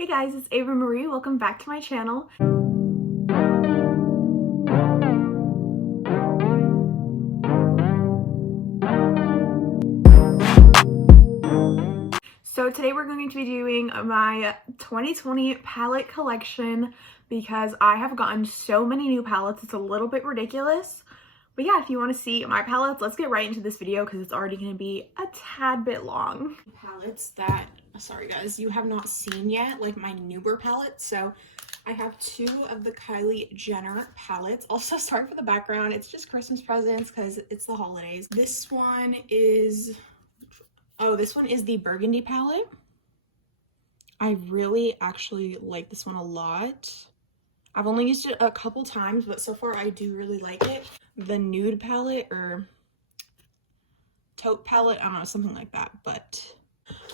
Hey guys, it's Avamariewelcome back to my channel. So today we're going to be doing my 2020 palette collection because I have gotten so many new palettes, it's a little bit ridiculous. But yeah, if you want to see my palettes, let's get right into this video because it's already going to be a tad bit long. Palettes that, sorry guys, you have not seen yet, like my newer palette. So I have two of the Kylie Jenner palettes. Also, sorry for the background, it's just Christmas presents because it's the holidays. This one is, this one is the Burgundy palette. I really actually like this one a lot. I've only used it a couple times, but so far I do really like it. The nude palette or taupe palette, I don't know, something like that. But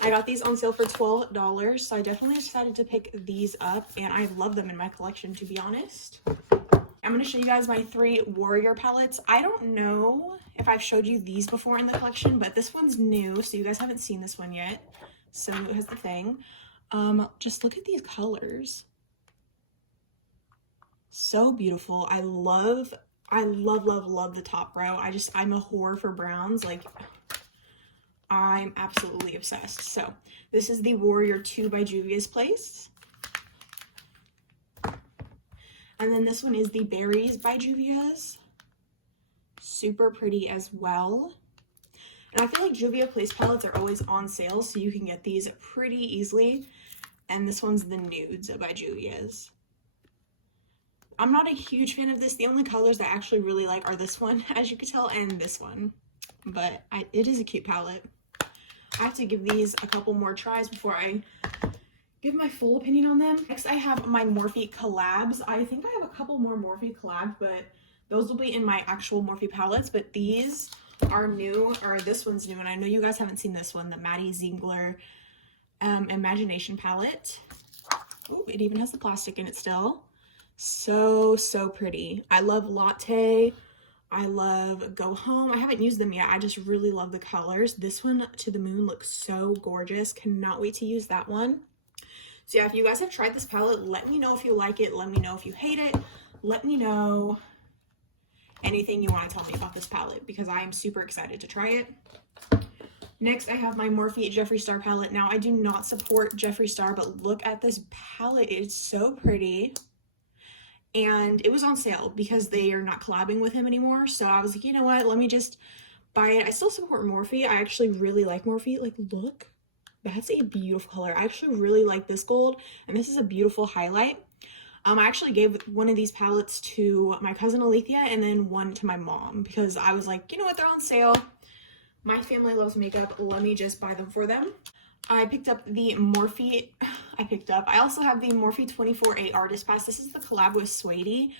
I got these on sale for $12, so I definitely decided to pick these up, and I love them in my collection, to be honest. I'm going to show you guys my three Warrior palettes. I don't know if I've showed you these before in the collection, but this one's new, so you guys haven't seen this one yet. So it has the thing. Just look at these colors. So beautiful. I love the top row. I'm a whore for browns. Like, I'm absolutely obsessed. So this is the Warrior 2 by Juvia's Place. And then this one is the Berries by Juvia's. Super pretty as well. And I feel like Juvia's Place palettes are always on sale, so you can get these pretty easily. And this one's the Nudes by Juvia's. I'm not a huge fan of this. The only colors I actually really like are this one, as you can tell, and this one. But it is a cute palette. I have to give these a couple more tries before I give my full opinion on them. Next, I have my Morphe collabs. I think I have a couple more Morphe collabs, but those will be in my actual Morphe palettes. But these are new, or this one's new, and I know you guys haven't seen this one, the Maddie Ziegler Imagination palette. Oh, it even has the plastic in it still. So pretty. I love Latte. I love Go Home. I haven't used them yet. I just really love the colors. This one, To the Moon, looks so gorgeous. Cannot wait to use that one. So yeah, if you guys have tried this palette, let me know if you like it. Let me know if you hate it. Let me know anything you want to tell me about this palette because I am super excited to try it. Next, I have my Morphe Jeffree Star palette. Now, I do not support Jeffree Star, but look at this palette. It's so pretty. And it was on sale because they are not collabing with him anymore. So I was like, you know what? Let me just buy it. I still support Morphe. I actually really like Morphe. Like, look. That's a beautiful color. I actually really like this gold. And this is a beautiful highlight. I actually gave one of these palettes to my cousin Alethea and then one to my mom because I was like, you know what? They're on sale. My family loves makeup. Let me just buy them for them. I picked up the Morphe. I also have the Morphe 24A Artist Pass. This is the collab with Suede.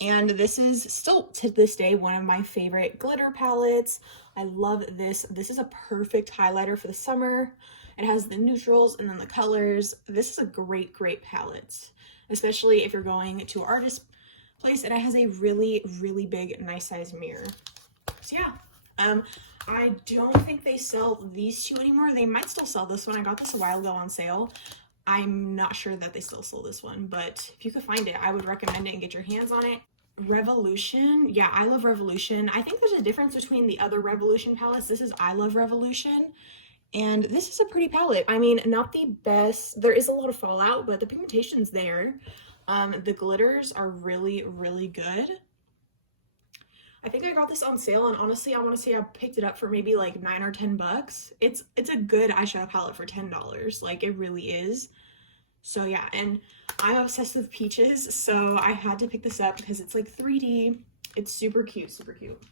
And this is still to this day one of my favorite glitter palettes. I love this. This is a perfect highlighter for the summer. It has the neutrals and then the colors. This is a great palette, especially if you're going to an artist place. And it has a really big, nice size mirror. So yeah. I don't think they sell these two anymore. They might still sell this one. I got this a while ago on sale. I'm not sure that they still sell this one, but if you could find it, I would recommend it and get your hands on it. Revolution. Yeah, I love Revolution. I think there's a difference between the other Revolution palettes. This is I Love Revolution, and this is a pretty palette. I mean, not the best. There is a lot of fallout, but the pigmentation's there. The glitters are really good. I think I got this on sale, and honestly, I want to say I picked it up for maybe like $9 or $10. It's a good eyeshadow palette for $10. Like, it really is. So yeah, and I'm obsessed with peaches, so I had to pick this up because it's like 3D. It's super cute.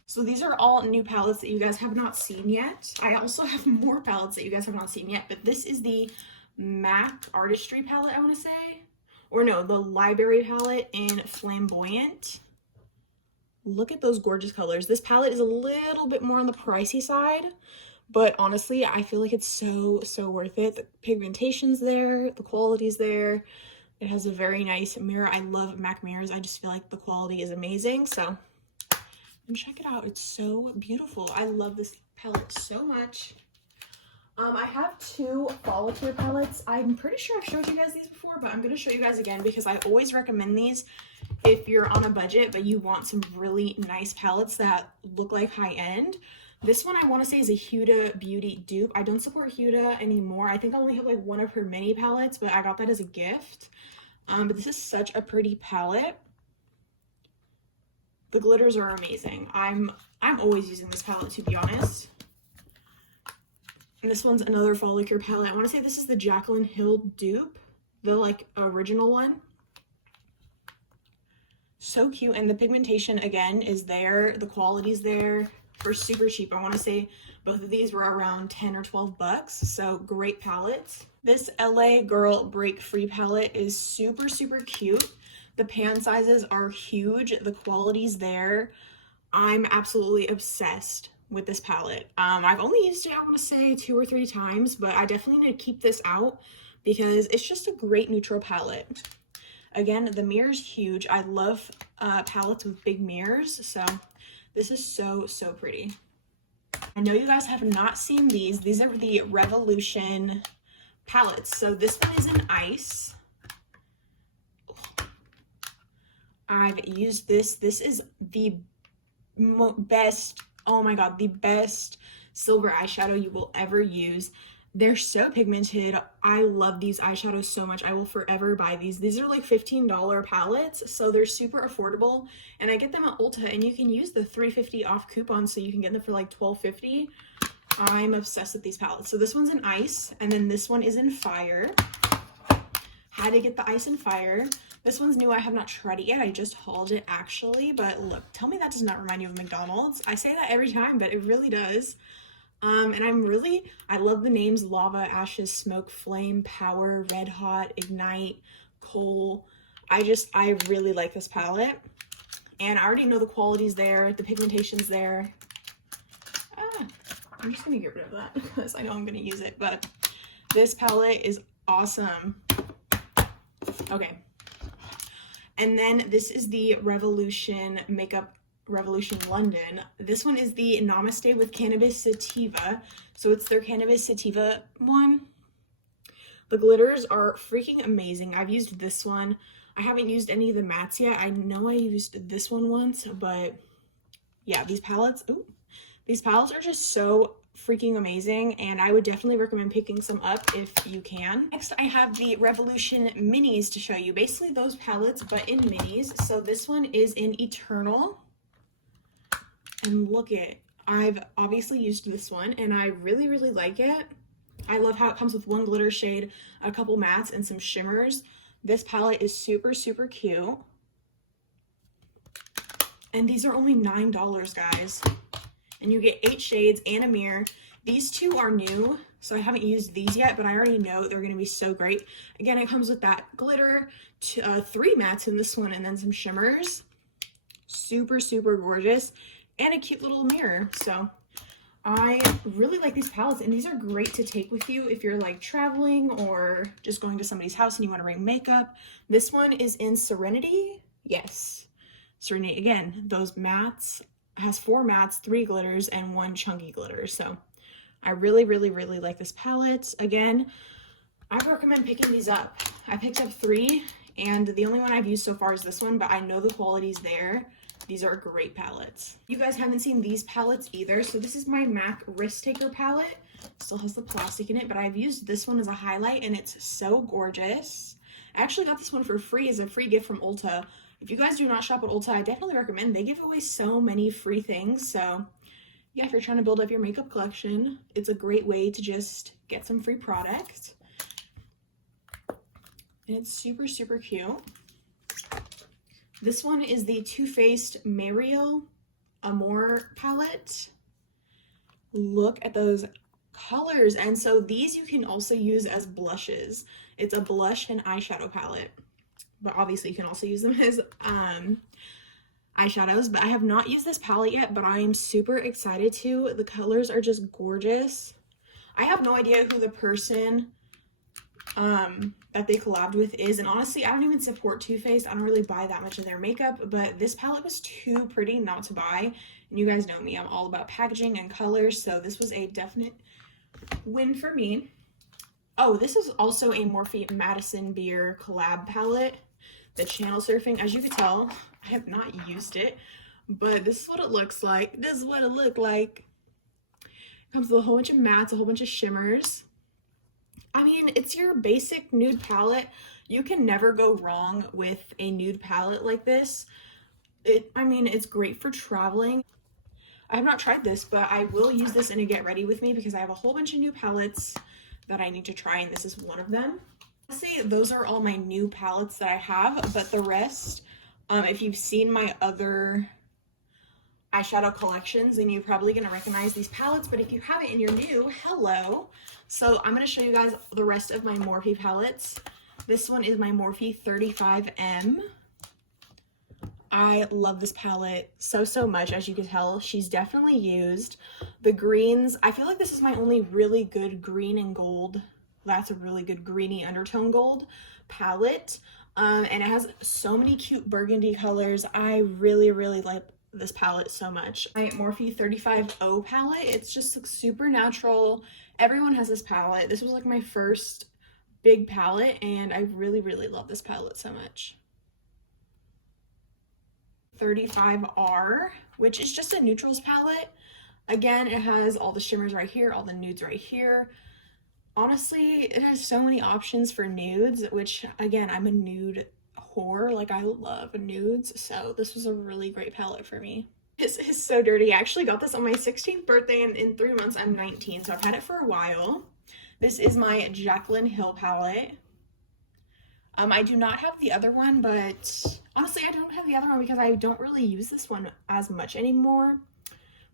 So these are all new palettes that you guys have not seen yet. I also have more palettes that you guys have not seen yet, but this is the MAC Artistry Palette, I want to say. Or no, the Library Palette in Flamboyant. Look at those gorgeous colors. This palette is a little bit more on the pricey side, but honestly, I feel like it's so worth it. The pigmentation's there, the quality's there. It has a very nice mirror. I love MAC mirrors. I just feel like the quality is amazing. So check it out. It's so beautiful. I love this palette so much. I have two Follicle palettes. I'm pretty sure I've showed you guys these before. before, but I'm going to show you guys again because I always recommend these if you're on a budget but you want some really nice palettes that look like high-end. This one I want to say is a Huda Beauty dupe. I don't support Huda anymore. I think I only have like one of her mini palettes, but I got that as a gift. But this is such a pretty palette. The glitters are amazing. I'm always using this palette, to be honest. And this one's another Follicure palette. I want to say this is the Jaclyn Hill dupe, the like original one. So cute, and the pigmentation again is there. The quality's there for super cheap. I want to say both of these were around 10 or 12 bucks. So great palettes. This LA Girl Break Free palette is super, super cute. The pan sizes are huge. The quality's there. I'm absolutely obsessed with this palette. I've only used it, I want to say 2 or 3 times, but I definitely need to keep this out because it's just a great neutral palette. Again, the mirror's huge. I love palettes with big mirrors, so this is so, so pretty. I know you guys have not seen these. These are the Revolution palettes. So this one is in ice. I've used this. This is the best, oh my god, the best silver eyeshadow you will ever use. They're so pigmented. I love these eyeshadows so much. I will forever buy these. These are like $15 palettes, so they're super affordable. And I get them at Ulta, and you can use the $3.50 off coupon, so you can get them for like $12.50. I'm obsessed with these palettes. So this one's in ice, and then this one is in fire. Had to get the ice and fire. This one's new. I have not tried it yet. I just hauled it actually, but look, tell me that does not remind you of McDonald's. I say that every time, but it really does. And I love the names: Lava, Ashes, Smoke, Flame, Power, Red Hot, Ignite, Coal. I really like this palette. And I already know the quality's there, the pigmentation's there. I'm just gonna get rid of that because I know I'm gonna use it, but this palette is awesome. Okay. And then this is the Revolution Makeup Revolution London. This one is the Namaste with Cannabis Sativa. So it's their Cannabis Sativa one. The glitters are freaking amazing. I've used this one. I haven't used any of the mattes yet. I know I used this one once, but yeah, these palettes are just so freaking amazing, and I would definitely recommend picking some up if you can. Next, I have the Revolution minis to show you. Basically those palettes, but in minis. So this one is in Eternal. And look it, I've obviously used this one and I really, really like it. I love how it comes with one glitter shade, a couple mattes, and some shimmers. This palette is super, super cute. And these are only $9, guys. And you get 8 shades and a mirror. These two are new, so I haven't used these yet, but I already know they're gonna be so great. Again, it comes with that glitter, 3 mattes in this one, and then some shimmers. Super, super gorgeous. And a cute little mirror. So I really like these palettes, and these are great to take with you if you're like traveling or just going to somebody's house and you want to bring makeup. This one is in Serenity. Yes, Serenity. Again, those mattes, has 4 mattes, 3 glitters, and 1 chunky glitter. So I really, really, really like this palette. Again, I recommend picking these up. I picked up 3, and the only one I've used so far is this one, but I know the quality's there. These are great palettes. You guys haven't seen these palettes either. So this is my MAC Risk Taker palette. Still has the plastic in it, but I've used this one as a highlight, and it's so gorgeous. I actually got this one for free as a free gift from Ulta. If you guys do not shop at Ulta, I definitely recommend. They give away so many free things. So yeah, if you're trying to build up your makeup collection, it's a great way to just get some free product. And it's super, super cute. This one is the Too Faced Mariel Amore palette. Look at those colors. And so these you can also use as blushes. It's a blush and eyeshadow palette. But obviously you can also use them as eyeshadows. But I have not used this palette yet, but I am super excited to. The colors are just gorgeous. I have no idea who the person that they collabed with is, and honestly I don't even support Too Faced. I don't really buy that much of their makeup, but this palette was too pretty not to buy, and you guys know me, I'm all about packaging and colors, so this was a definite win for me. Oh, this is also a Morphe Madison Beer collab palette. The Channel Surfing, as you can tell, I have not used it, but this is what it looks like. This is what it looked like. It comes with a whole bunch of mattes, a whole bunch of shimmers. I mean, it's your basic nude palette. You can never go wrong with a nude palette like this. I mean, it's great for traveling. I have not tried this, but I will use this in a get ready with me because I have a whole bunch of new palettes that I need to try, and this is one of them. Honestly, those are all my new palettes that I have, but the rest, if you've seen my other eyeshadow collections, then you're probably going to recognize these palettes, but if you haven't and you're new, hello. So I'm going to show you guys the rest of my Morphe palettes. This one is my Morphe 35M. I love this palette so much. As you can tell, she's definitely used. The greens, I feel like this is my only really good green and gold. That's a really good greeny undertone gold palette. And it has so many cute burgundy colors. I really like this palette so much. My Morphe 35O palette, it's just like super natural. Everyone has this palette. This was like my first big palette, and I really love this palette so much. 35R, which is just a neutrals palette. Again, it has all the shimmers right here, all the nudes right here. Honestly, it has so many options for nudes, which again, I'm a nude whore. Like, I love nudes, so this was a really great palette for me. This is so dirty. I actually got this on my 16th birthday, and in 3 months I'm 19, so I've had it for a while. This is my Jaclyn Hill palette. I do not have the other one, but honestly, I don't have the other one because I don't really use this one as much anymore.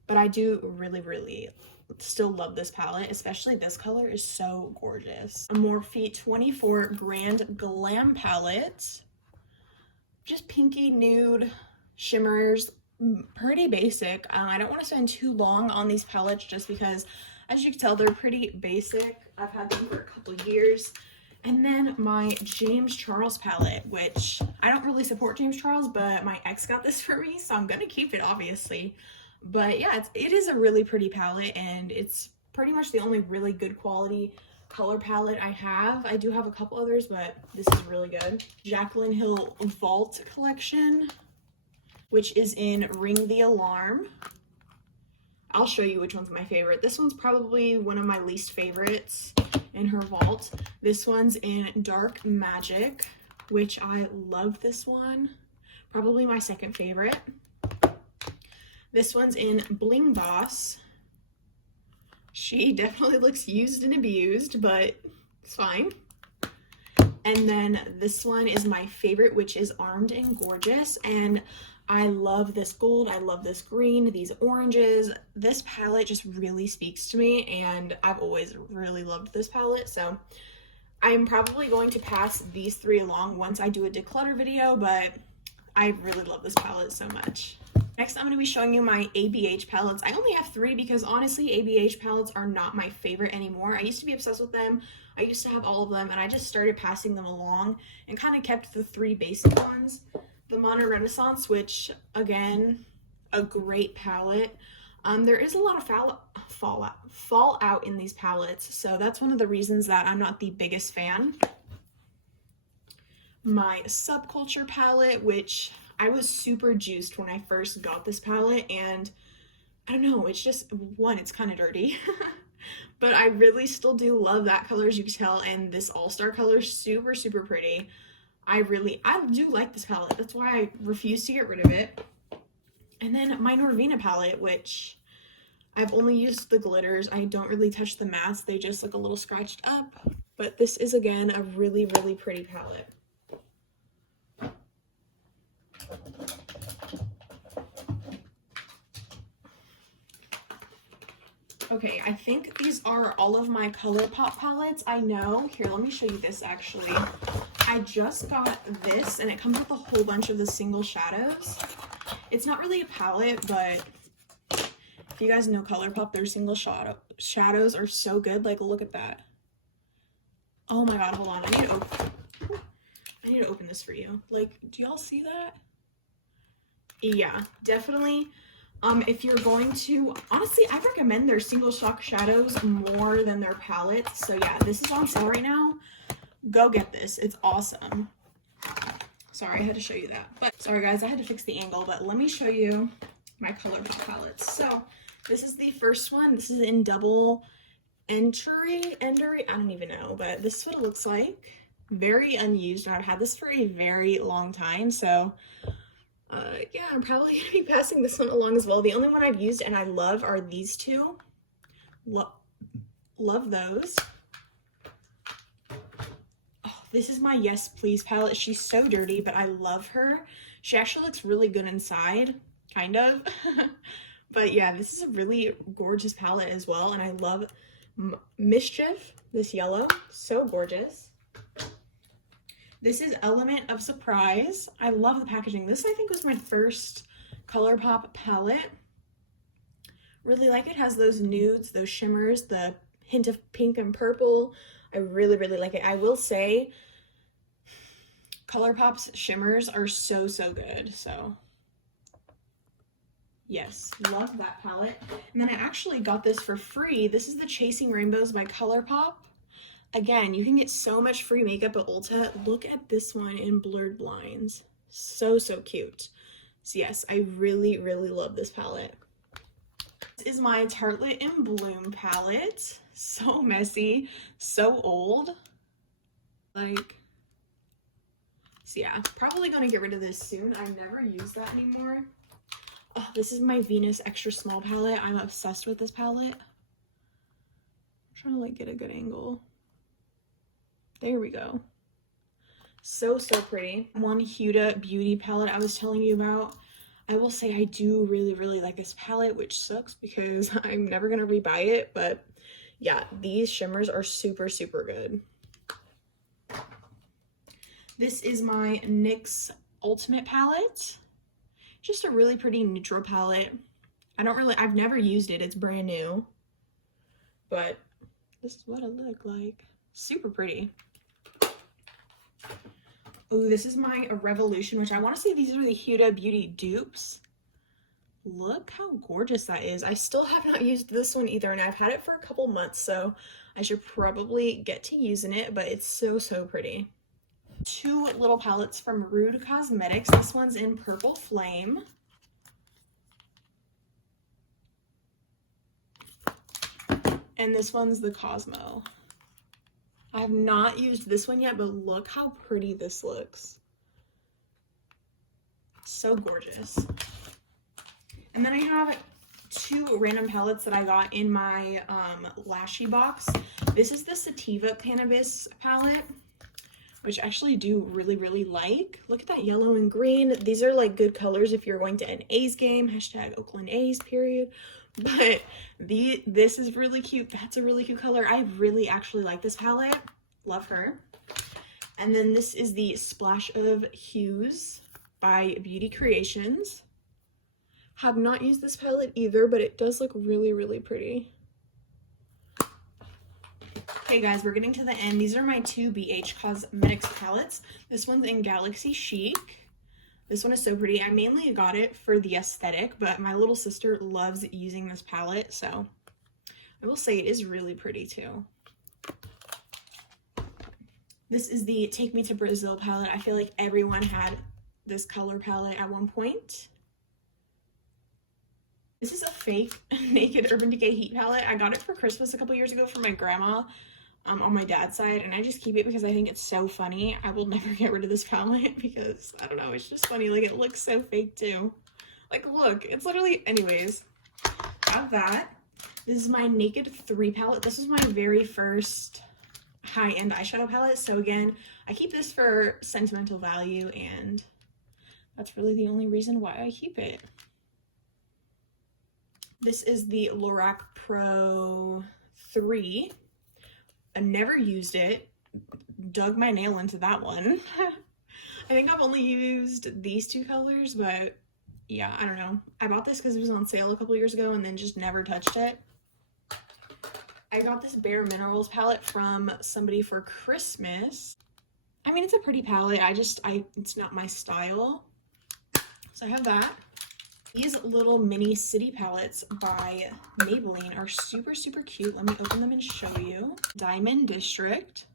But I do really still love this palette, especially this color is so gorgeous. A Morphe 24 Grand Glam palette. Just pinky nude shimmers, pretty basic. I don't want to spend too long on these palettes just because, as you can tell, they're pretty basic. I've had them for a couple years. And then my James Charles palette, which I don't really support James Charles, but my ex got this for me, so I'm gonna keep it, obviously. But yeah, it is a really pretty palette, and it's pretty much the only really good quality color palette I have. I do have a couple others, but this is really good. Jaclyn Hill Vault collection, which is in Ring the Alarm. I'll show you which one's my favorite. This one's probably one of my least favorites in her vault. This one's in Dark Magic, which I love this one. Probably my second favorite. This one's in Bling Boss. She definitely looks used and abused, but it's fine. And then this one is my favorite, which is Armed and Gorgeous. And I love this gold, I love this green, these oranges. This palette just really speaks to me, and I've always really loved this palette. So I'm probably going to pass these 3 along once I do a declutter video, but I really love this palette so much. Next, I'm going to be showing you my ABH palettes. I only have 3 because honestly, ABH palettes are not my favorite anymore. I used to be obsessed with them. I used to have all of them, and I just started passing them along and kind of kept the 3 basic ones. The Mono Renaissance, which again, a great palette. There is a lot of fallout in these palettes, so that's one of the reasons that I'm not the biggest fan. My Subculture palette, which I was super juiced when I first got this palette, and I don't know, it's just, one, it's kind of dirty, but I really still do love that color, as you can tell, and this All-Star color, super pretty. I do like this palette. That's why I refuse to get rid of it. And then my Norvina palette, which I've only used the glitters. I don't really touch the mattes. They just look a little scratched up. But this is, again, a really pretty palette. Okay, I think these are all of my Colourpop palettes. I know. Here, let me show you this, actually. I just got this, and it comes with a whole bunch of the single shadows. It's not really a palette, but if you guys know Colourpop, their single shadows are so good. Like, look at that. Oh my god, hold on. I need to open this for you. Like, do y'all see that? Yeah, definitely If you're going to, honestly, I recommend their single shock shadows more than their palettes. So yeah, this is on sale right now. Go get this. It's awesome. Sorry, I had to show you that. But sorry guys, I had to fix the angle, but let me show you my Colourpop palettes. So this is the first one. This is in double entry, I don't even know, but this is what it looks like. Very unused, and I've had this for a very long time, so yeah, I'm probably gonna be passing this one along as well. The only one I've used and I love are these two. Love those. Oh, this is my Yes Please palette. She's so dirty, but I love her. She actually looks really good inside, kind of. But yeah, this is a really gorgeous palette as well, and I love Mischief, this yellow, so gorgeous. This is Element of Surprise. I love the packaging. This, I think, was my first Colourpop palette. Really like it. Has those nudes, those shimmers, the hint of pink and purple. I really, really like it. I will say Colourpop's shimmers are so, so good. So yes, love that palette. And then I actually got this for free. This is the Chasing Rainbows by Colourpop. Again, you can get so much free makeup at Ulta. Look at this one in Blurred Blinds. So, so cute. So yes, I really, really love this palette. This is my Tartelette in Bloom palette. So messy, so old. Like, so yeah, probably gonna get rid of this soon. I never use that anymore. Oh, this is my Venus Extra Small palette. I'm obsessed with this palette. I'm trying to like get a good angle. There we go. So, so pretty. One Huda Beauty palette I was telling you about. I will say I do really, really like this palette, which sucks because I'm never going to rebuy it. But yeah, these shimmers are super, super good. This is my NYX Ultimate Palette. Just a really pretty neutral palette. I've never used it. It's brand new. But this is what it looked like. Super pretty. Oh, this is my Revolution, which I want to say these are the Huda Beauty dupes. Look how gorgeous that is. I still have not used this one either, and I've had it for a couple months, so I should probably get to using it, but it's so, so pretty. Two little palettes from Rude Cosmetics. This one's in Purple Flame. And this one's the Cosmo. I have not used this one yet, but look how pretty this looks. So gorgeous. And then I have two random palettes that I got in my Lashy box. This is the Sativa Cannabis palette, which I actually do really, really like. Look at that yellow and green. These are like good colors if you're going to an A's game, hashtag Oakland A's, period. But this is really cute. That's a really cute color. I really actually like this palette. Love her. And then this is the Splash of Hues by Beauty Creations. Have not used this palette either, but it does look really, really pretty. Okay guys, we're getting to the end. These are my two BH Cosmetics palettes. This one's in Galaxy Chic. This one is so pretty. I mainly got it for the aesthetic, but my little sister loves using this palette, so I will say it is really pretty too. This is the Take Me to Brazil palette. I feel like everyone had this color palette at one point. This is a fake Naked Urban Decay Heat palette. I got it for Christmas a couple years ago from my grandma on my dad's side, and I just keep it because I think it's so funny. I will never get rid of this palette because, I don't know, it's just funny. Like, it looks so fake too. Like, look, it's literally, anyways. Have that. This is my Naked 3 palette. This was my very first high-end eyeshadow palette. So again, I keep this for sentimental value, and that's really the only reason why I keep it. This is the Lorac Pro 3. I never used it. Dug my nail into that one. I think I've only used these two colors, but yeah, I don't know. I bought this because it was on sale a couple years ago and then just never touched it. I got this Bare Minerals palette from somebody for Christmas. I mean, it's a pretty palette. It's not my style. So I have that. These little mini city palettes by Maybelline are super, super cute. Let me open them and show you. Diamond District.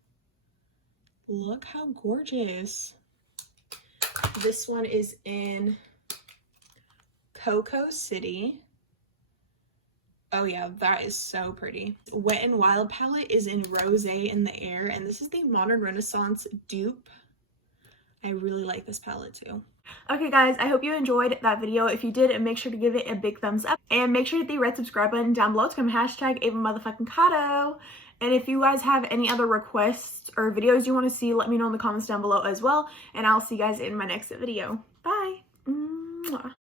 Look how gorgeous. This one is in Cocoa City. Oh yeah, that is so pretty. Wet n Wild palette is in Rosé in the Air, and this is the Modern Renaissance dupe. I really like this palette too. Okay guys, I hope you enjoyed that video. If you did, make sure to give it a big thumbs up and make sure to hit the red subscribe button down below to come hashtag AvaMotherfuckingCado. And if you guys have any other requests or videos you want to see, let me know in the comments down below as well. And I'll see you guys in my next video. Bye. Mwah.